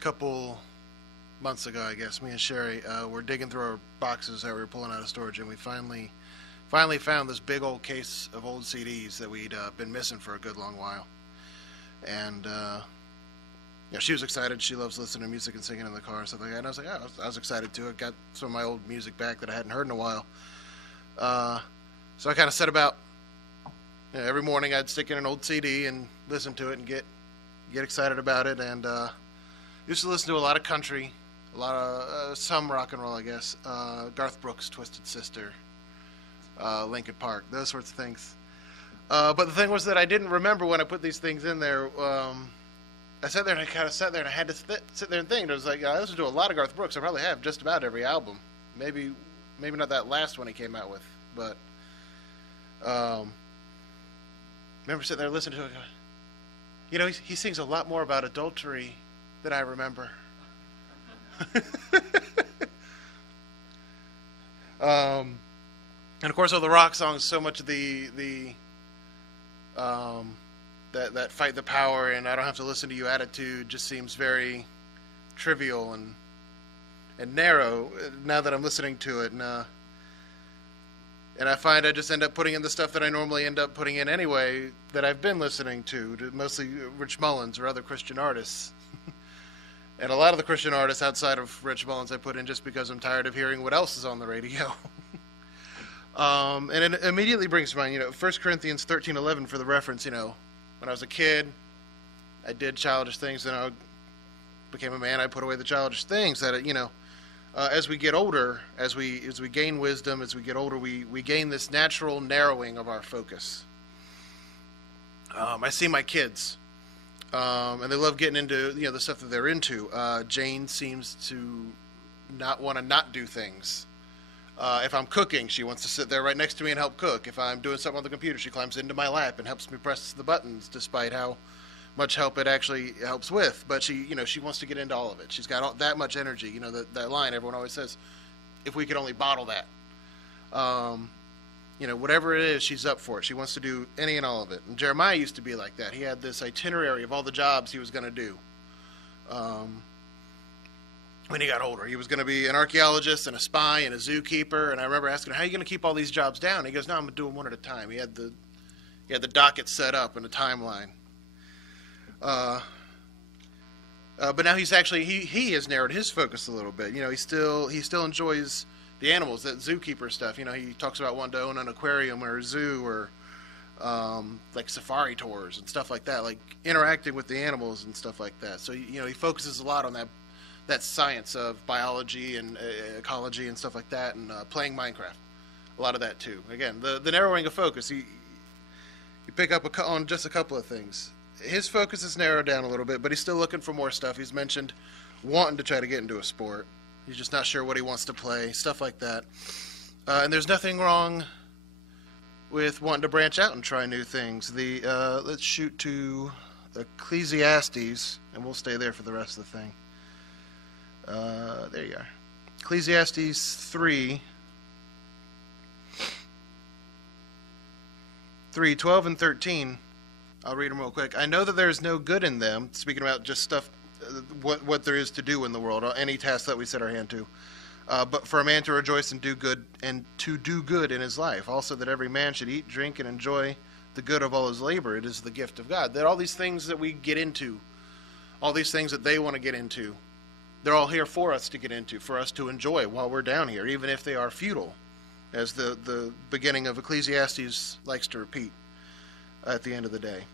Couple months ago, I guess, me and Sherry were digging through our boxes that we were pulling out of storage, and we finally found this big old case of old CDs that we'd been missing for a good long while. And she was excited. She loves listening to music and singing in the car and stuff like that. And I was like, oh, I was excited too. I got some of my old music back that I hadn't heard in a while. So I kind of set about. Every morning I'd stick in an old CD and listen to it and get excited about it. And used to listen to a lot of country, a lot of some rock and roll, I guess. Garth Brooks, Twisted Sister, Linkin Park, those sorts of things. But the thing was that I didn't remember when I put these things in there. I sat there and I had to sit there and think. I was like, I listened to a lot of Garth Brooks. I probably have just about every album. Maybe not that last one he came out with, but remember sitting there listening to it. He sings a lot more about adultery than I remember. And of course, all the rock songs, so much of that fight the power and I don't have to listen to you attitude just seems very trivial and narrow now that I'm listening to it. And I find I just end up putting in the stuff that I normally end up putting in anyway that I've been listening to mostly Rich Mullins or other Christian artists. And a lot of the Christian artists outside of Rich Mullins I put in just because I'm tired of hearing what else is on the radio. And it immediately brings to mind, 1 Corinthians 13:11 for the reference. When I was a kid, I did childish things, and I became a man. I put away the childish things. That as we get older, as we gain wisdom, as we get older, we gain this natural narrowing of our focus. I see my kids, and they love getting into the stuff that they're into. Jane seems to not want to not do things. If I'm cooking, she wants to sit there right next to me and help cook. If I'm doing something on the computer, she climbs into my lap and helps me press the buttons, despite how much help it actually helps with. But she wants to get into all of it. She's got that much energy. That line everyone always says, if we could only bottle that. Whatever it is, she's up for it. She wants to do any and all of it. And Jeremiah used to be like that. He had this itinerary of all the jobs he was going to do. When he got older, he was going to be an archaeologist and a spy and a zookeeper. And I remember asking him, "How are you going to keep all these jobs down?" And he goes, "No, I'm going to do them one at a time." He had the docket set up and a timeline. But now he's actually he has narrowed his focus a little bit. He still enjoys the animals, that zookeeper stuff. He talks about wanting to own an aquarium or a zoo or like safari tours and stuff like that, like interacting with the animals and stuff like that. So he focuses a lot on that science of biology and ecology and stuff like that, and playing Minecraft. A lot of that too. Again, the narrowing of focus. You pick up on just a couple of things. His focus is narrowed down a little bit, but he's still looking for more stuff. He's mentioned wanting to try to get into a sport. He's just not sure what he wants to play, stuff like that. And there's nothing wrong with wanting to branch out and try new things. Let's shoot to Ecclesiastes, and we'll stay there for the rest of the thing. There you are. Ecclesiastes 3:12 and 13. I'll read them real quick. "I know that there is no good in them," speaking about just stuff, what there is to do in the world, any task that we set our hand to. "But for a man to rejoice and do good, and to do good in his life. Also that every man should eat, drink, and enjoy the good of all his labor. It is the gift of God." That all these things that we get into, all these things that they want to get into, they're all here for us to get into, for us to enjoy while we're down here, even if they are futile, as the beginning of Ecclesiastes likes to repeat at the end of the day.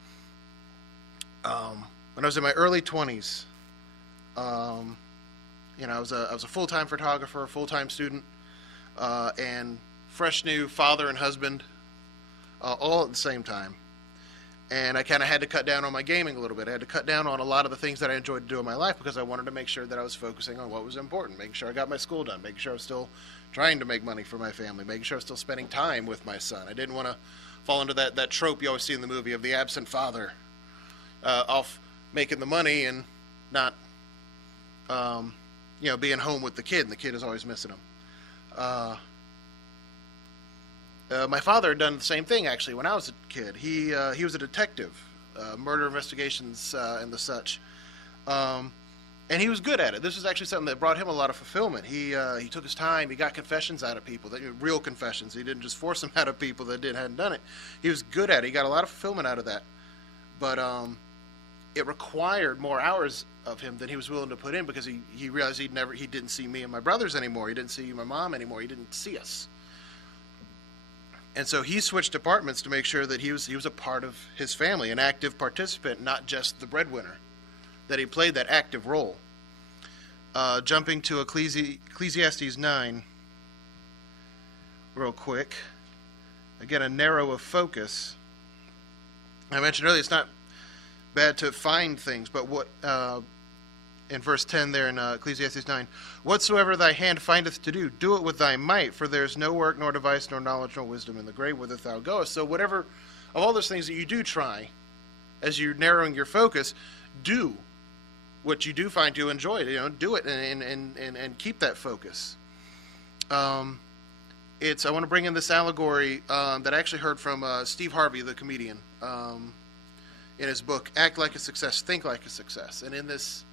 When I was in my early 20s, I was a full-time photographer, full-time student, and fresh new father and husband, all at the same time. And I kind of had to cut down on my gaming a little bit. I had to cut down on a lot of the things that I enjoyed to do in my life because I wanted to make sure that I was focusing on what was important, making sure I got my school done, making sure I was still trying to make money for my family, making sure I was still spending time with my son. I didn't want to fall into that trope you always see in the movie of the absent father, off making the money and not, being home with the kid, and the kid is always missing him. My father had done the same thing, actually, when I was a kid. He was a detective, murder investigations and the such. And he was good at it. This was actually something that brought him a lot of fulfillment. He took his time. He got confessions out of people, real confessions. He didn't just force them out of people that hadn't done it. He was good at it. He got a lot of fulfillment out of that. But it required more hours of him than he was willing to put in, because he realized he didn't see me and my brothers anymore. He didn't see my mom anymore. He didn't see us. And so he switched departments to make sure that he was a part of his family, an active participant, not just the breadwinner, that he played that active role. Jumping to Ecclesiastes 9 real quick. Again, a narrow of focus. I mentioned earlier it's not bad to find things, but what in verse 10 there in Ecclesiastes 9, whatsoever thy hand findeth to do, do it with thy might, for there is no work, nor device, nor knowledge, nor wisdom in the grave whither thou goest. So whatever, of all those things that you do try, as you're narrowing your focus, do what you do find to enjoy. Do it and keep that focus. I want to bring in this allegory that I actually heard from Steve Harvey, the comedian, in his book, Act Like a Success, Think Like a Success. And in this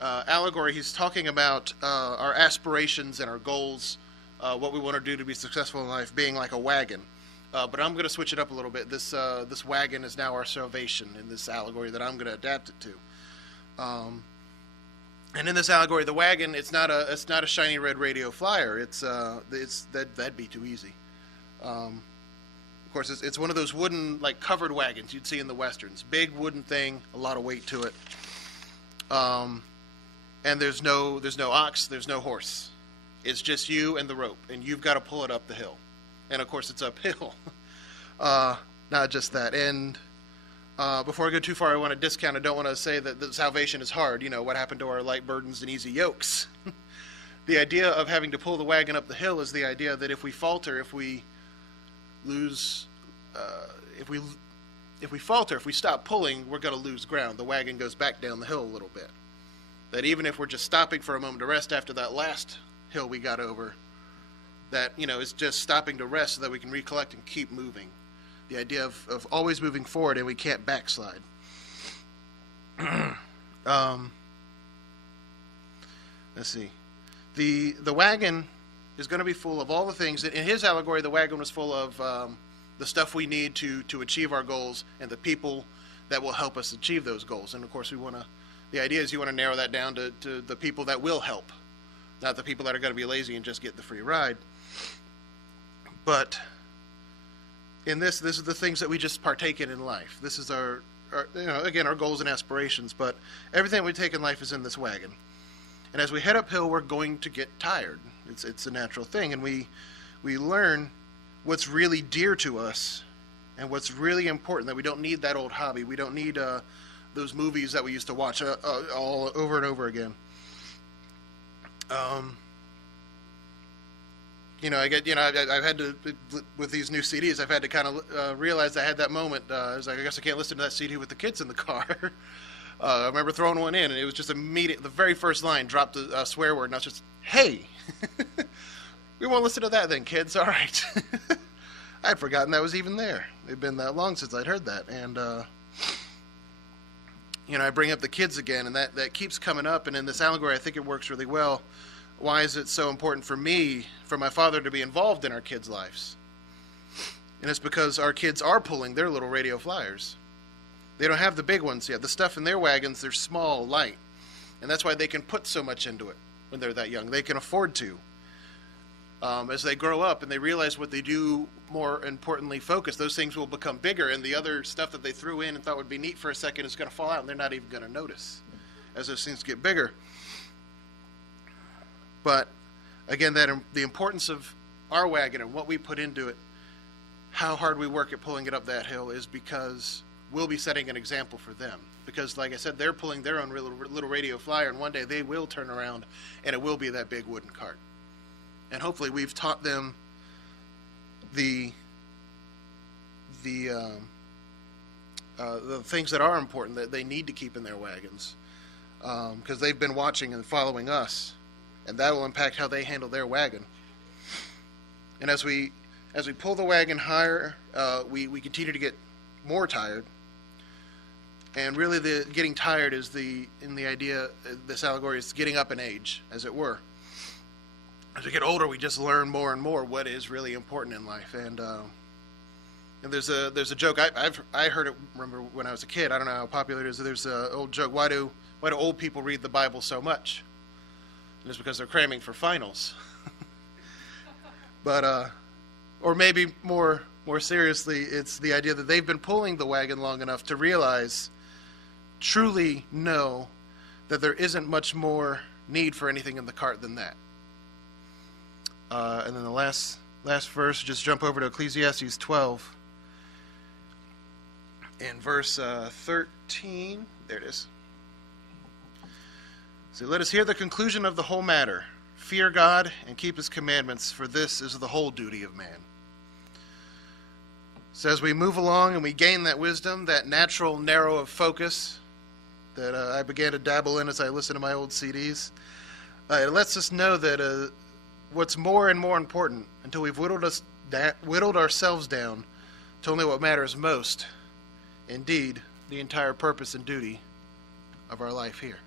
allegory, he's talking about our aspirations and our goals, what we want to do to be successful in life, being like a wagon. But I'm going to switch it up a little bit. This wagon is now our salvation in this allegory that I'm going to adapt it to. And in this allegory, the wagon, it's not a shiny red radio flyer. That'd be too easy. Of course, it's one of those wooden, like, covered wagons you'd see in the westerns. Big wooden thing, a lot of weight to it. And there's no ox, there's no horse. It's just you and the rope, and you've got to pull it up the hill. And of course, it's uphill. Not just that. And before I go too far, I want to discount. I don't want to say that salvation is hard. What happened to our light burdens and easy yokes? The idea of having to pull the wagon up the hill is the idea that if we falter, if we lose, if we falter, if we stop pulling, we're going to lose ground. The wagon goes back down the hill a little bit. That even if we're just stopping for a moment to rest after that last hill we got over, that is just stopping to rest so that we can recollect and keep moving. The idea of always moving forward, and we can't backslide. Let's see. The wagon is going to be full of all the things. In his allegory, the wagon was full of the stuff we need to achieve our goals and the people that will help us achieve those goals. And of course, the idea is you want to narrow that down to the people that will help, not the people that are going to be lazy and just get the free ride. But in this is the things that we just partake in life. This is our goals and aspirations. But everything we take in life is in this wagon. And as we head uphill, we're going to get tired. It's a natural thing, and we learn what's really dear to us and what's really important. That we don't need that old hobby. We don't need those movies that we used to watch all over and over again. I've had to, with these new CDs, I've had to kind of realize I had that moment. I was like, I guess I can't listen to that CD with the kids in the car. I remember throwing one in, and it was just immediate. The very first line dropped a swear word, and I was just, hey, we won't listen to that then, kids. All right. I'd forgotten that was even there. It'd been that long since I'd heard that. And, I bring up the kids again, and that keeps coming up. And in this allegory, I think it works really well. Why is it so important for me, for my father, to be involved in our kids' lives? And it's because our kids are pulling their little radio flyers. They don't have the big ones yet. The stuff in their wagons, they're small, light. And that's why they can put so much into it when they're that young. They can afford to. As they grow up and they realize what they do, more importantly, focus, those things will become bigger, and the other stuff that they threw in and thought would be neat for a second is going to fall out, and they're not even going to notice as those things get bigger. But again, the importance of our wagon and what we put into it, how hard we work at pulling it up that hill, is because we'll be setting an example for them. Because, like I said, they're pulling their own little radio flyer, and one day they will turn around, and it will be that big wooden cart. And hopefully we've taught them the things that are important that they need to keep in their wagons, because they've been watching and following us. And that will impact how they handle their wagon. And as we pull the wagon higher, we continue to get more tired. And really the getting tired is in the idea, this allegory is getting up in age, as it were. As we get older, we just learn more and more what is really important in life. And there's a joke, I heard it, remember when I was a kid, I don't know how popular it is, there's an old joke, why do old people read the Bible so much? And it's because they're cramming for finals. But, or maybe more seriously, it's the idea that they've been pulling the wagon long enough to realize, truly know, that there isn't much more need for anything in the cart than that. And then the last verse, just jump over to Ecclesiastes 12. In verse 13, there it is. So let us hear the conclusion of the whole matter. Fear God and keep his commandments, for this is the whole duty of man. So as we move along and we gain that wisdom, that natural narrow of focus that I began to dabble in as I listened to my old CDs, it lets us know that what's more and more important, until we've whittled ourselves down to only what matters most, indeed, the entire purpose and duty of our life here.